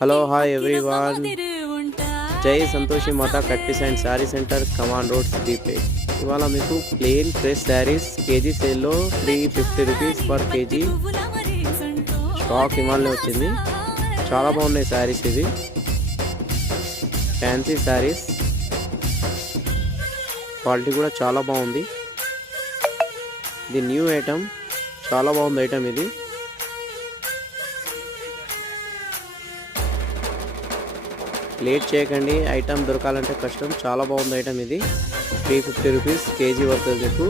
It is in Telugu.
Hello hi everyone, Jai Santoshi Mata cut piece and sari centre, command road, Siddipet. ఇవాళ మీకు ప్లెయిన్ ఫ్రెష్ శారీస్ కేజీ సేల్లో 350 రూపీస్ పర్ కేజీ స్టాక్ ఇవాళనే వచ్చింది. చాలా బాగున్నాయి శారీస్. ఇవి ఫ్యాన్సీ శారీస్, క్వాలిటీ కూడా చాలా బాగుంది. ఇది న్యూ ఐటమ్, చాలా బాగుంది ఐటమ్. ఇది లేట్ చేయకండి, ఐటమ్ దొరకాలంటే కష్టం. చాలా బాగుంది ఐటమ్. ఇది 350 రూపీస్ కేజీ పడుతుంది మీకు.